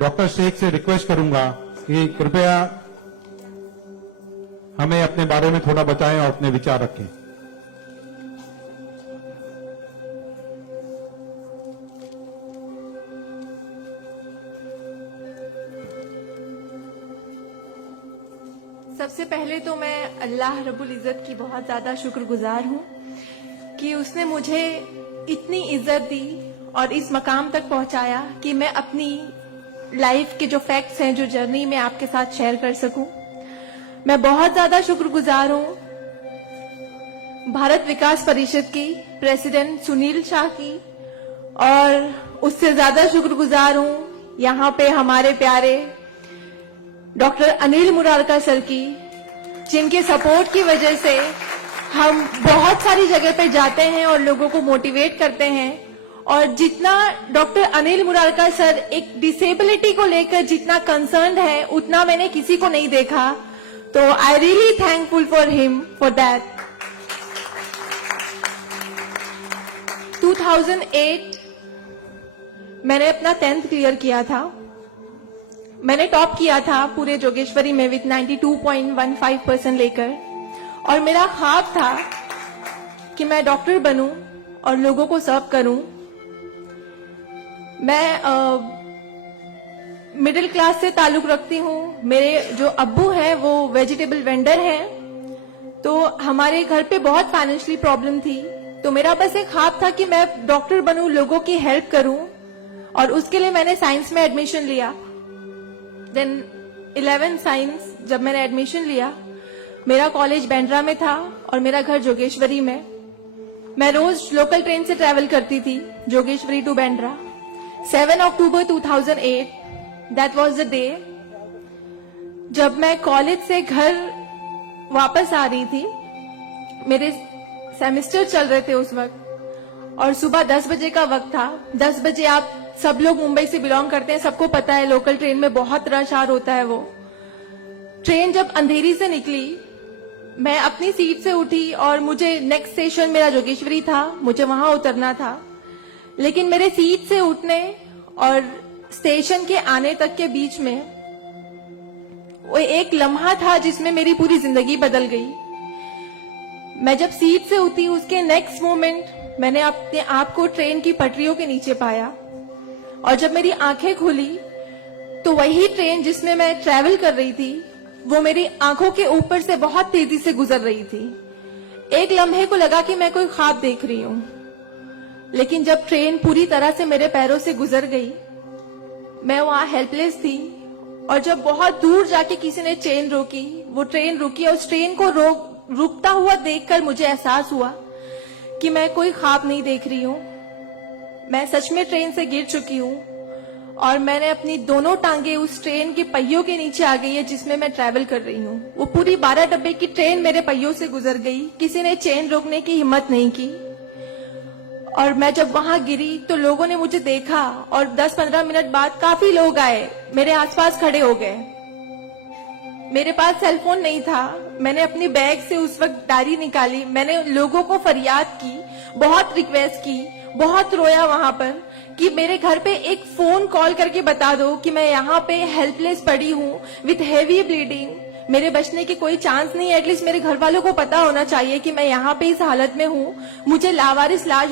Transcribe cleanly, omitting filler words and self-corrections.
Doctor Sheikh से request करूंगा कि कृपया हमें अपने बारे में थोड़ा बताएं और अपने विचार रखें। सबसे पहले तो मैं अल्लाह रब्बुल इज़्ज़त की बहुत ज्यादा शुक्रगुजार हूँ कि उसने मुझे इतनी इज्जत दी और इस मकाम तक पहुंचाया कि मैं अपनी लाइफ के जो फैक्ट्स हैं, जो जर्नी में आपके साथ शेयर कर सकूं। मैं बहुत ज्यादा शुक्रगुजार हूँ भारत विकास परिषद की प्रेसिडेंट सुनील शाह की, और उससे ज्यादा शुक्रगुजार हूँ यहाँ पे हमारे प्यारे डॉक्टर अनिल मुरारका सर की, जिनके सपोर्ट की वजह से हम बहुत सारी जगह पे जाते हैं और लोगों को मोटिवेट करते हैं। और जितना डॉक्टर अनिल मुरारका सर एक डिसेबिलिटी को लेकर जितना कंसर्न है, उतना मैंने किसी को नहीं देखा। तो I really thankful for him for that. 2008 मैंने अपना 10th क्लियर किया था। मैंने टॉप किया था पूरे जोगेश्वरी में विद 92.15% लेकर, और मेरा ख्वाब था कि मैं डॉक्टर बनूं और लोगों को सर्व करूं। मैं मिडिल क्लास से ताल्लुक रखती हूं। मेरे जो अब्बू हैं वो वेजिटेबल वेंडर हैं, तो हमारे घर पे बहुत फाइनेंशियली प्रॉब्लम थी। तो मेरा बस एक ख्वाब था कि मैं डॉक्टर बनूं, लोगों की हेल्प करूं, और उसके लिए मैंने साइंस में एडमिशन लिया। देन 11 साइंस जब मैंने एडमिशन लिया, मेरा कॉलेज बैंड्रा में था और मेरा घर जोगेश्वरी में। मैं रोज लोकल ट्रेन से ट्रैवल करती थी Jogeshwari to Bandra. 7 October 2008 that was the day जब मैं कॉलेज से घर वापस आ रही थी। मेरे सेमेस्टर चल रहे थे उस वक्त, और सुबह 10 बजे का वक्त था। 10 बजे आप सब लोग मुंबई से बिलोंग करते हैं, सबको पता है लोकल ट्रेन में बहुत रश आर होता है। वो ट्रेन जब अंधेरी से निकली, मैं अपनी सीट से उठी और मुझे नेक्स्ट स्टेशन मेरा जोगेश्वरी था, मुझे वहां उतरना था। लेकिन मेरे सीट से उठने और स्टेशन के आने तक के बीच में वो एक लम्हा था जिसमें मेरी पूरी जिंदगी बदल गई। मैं जब सीट से उठी, उसके नेक्स्ट मोमेंट मैंने अपने आप को ट्रेन की पटरियों के नीचे पाया, और जब मेरी आंखें खुली तो वही ट्रेन जिसमें मैं ट्रैवल कर रही थी वो मेरी आंखों के ऊपर से बहुत तेजी से गुजर रही थी। एक लम्हे को लगा कि मैं कोई ख्वाब देख रही हूं, लेकिन जब ट्रेन पूरी तरह से मेरे पैरों से गुजर गई, मैं वहां हेल्पलेस थी। और जब बहुत दूर जाके किसी ने ट्रेन रोकी, वो ट्रेन रुकी, और उस ट्रेन को रुकता हुआ देखकर मुझे एहसास हुआ कि मैं कोई ख्वाब नहीं देख रही हूं, मैं सच में ट्रेन से गिर चुकी हूं, और मैंने अपनी दोनों टांगे उस ट्रेन के पहियों के नीचे आ गई है जिसमें मैं ट्रैवल कर रही हूं। वो पूरी 12 डब्बे की ट्रेन मेरे पहियों से गुजर गई, किसी ने चेन रोकने की हिम्मत नहीं की। और मैं जब वहां गिरी तो लोगों ने मुझे देखा, और 10-15 मिनट बाद काफी लोग आए, मेरे आसपास खड़े हो गए। मेरे पास सेलफोन नहीं था। मैंने अपनी बैग से उस वक्त डायरी निकाली, मैंने लोगों को फरियाद की, बहुत रिक्वेस्ट की, बहुत रोया वहां पर कि मेरे घर पे एक फोन कॉल करके बता दो कि मैं यहाँ पे हेल्पलेस पड़ी हूँ विथ हेवी ब्लीडिंग, मेरे बचने की कोई चांस नहीं है। एटलीस्ट मेरे घर वालों को पता होना चाहिए कि मैं यहाँ पे इस हालत में हूँ, मुझे लावारिस लाश